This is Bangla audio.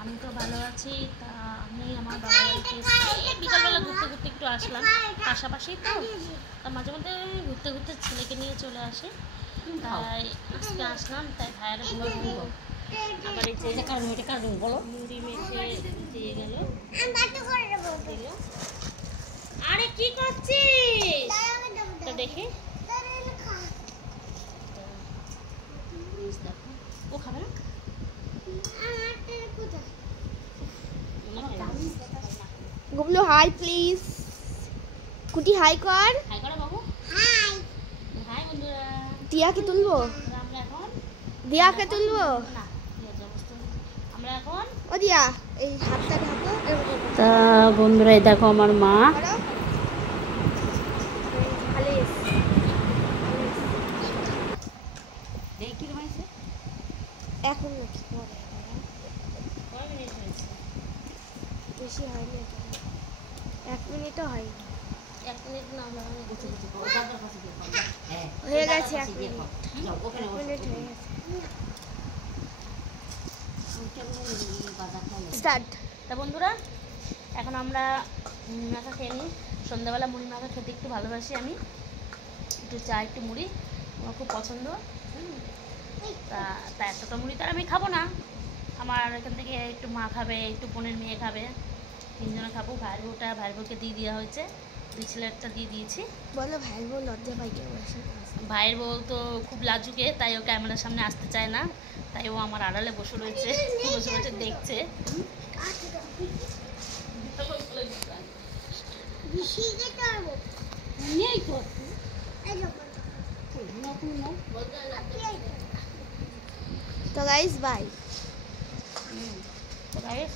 আমি তো ভালো আছি। তা আমি আমার বাবার বাড়িতে বিকালবেলা ঘুরতে ঘুরতে একটু আসলাম, পাশাপাশি তো মাঝে মধ্যে ঘুরতে ঘুরতে ছেলেকে নিয়ে চলে আসে, তাই আজকে আসলাম। তাই ভাইয়ের আবার এই যে বলো মুড়ি মেখে দিয়ে গেল। আরে কি করছিস তো দেখি, ও খাবে না? গুবলু হাই প্লিজ, কুটি হাই কর। হাই করো বাবু, হাই হাই বন্ধুরা। দিয়াকে তুলবো, আমরা এখন দিয়াকে তুলবো না, আমরা এখন ও দিয়া এই হাতটা ঢাকো। তা বন্ধুরা এই দেখো আমার মা এখন নাকি পরে বেশি হয়নি, 1 মিনিটও হয়নি। 1 মিনিট না হয়ে গেছে, 1 মিনিট হয়ে গেছে। স্টার্ট। তা বন্ধুরা এখন আমরা মুড়ি মাখা খেয়ে নিই। সন্ধ্যাবেলা মুড়ি মাখা খেতে একটু ভালোবাসি আমি, একটু চা একটু মুড়ি আমার খুব পছন্দ। তা এতটা মুড়ি তো আর আমি খাবো না, আমার এখান থেকে একটু মা খাবে, একটু বোনের মেয়ে খাবে, 3 জনে খাবো। ভাইয়ের বউকে দিয়ে দেওয়া হয়েছে, 2 ছেলেরটা দিয়ে দিয়েছি। বলো ভাইয়ের বউ লজ্জা পাই কেউ আসে? ভাইয়ের বউ তো খুব লাজুকে, তাই ও ক্যামেরার সামনে আসতে চায় না, তাই ও আমার আড়ালে বসে রয়েছে, বসে বসে দেখছে। তো গাইস বাই। তো গাইস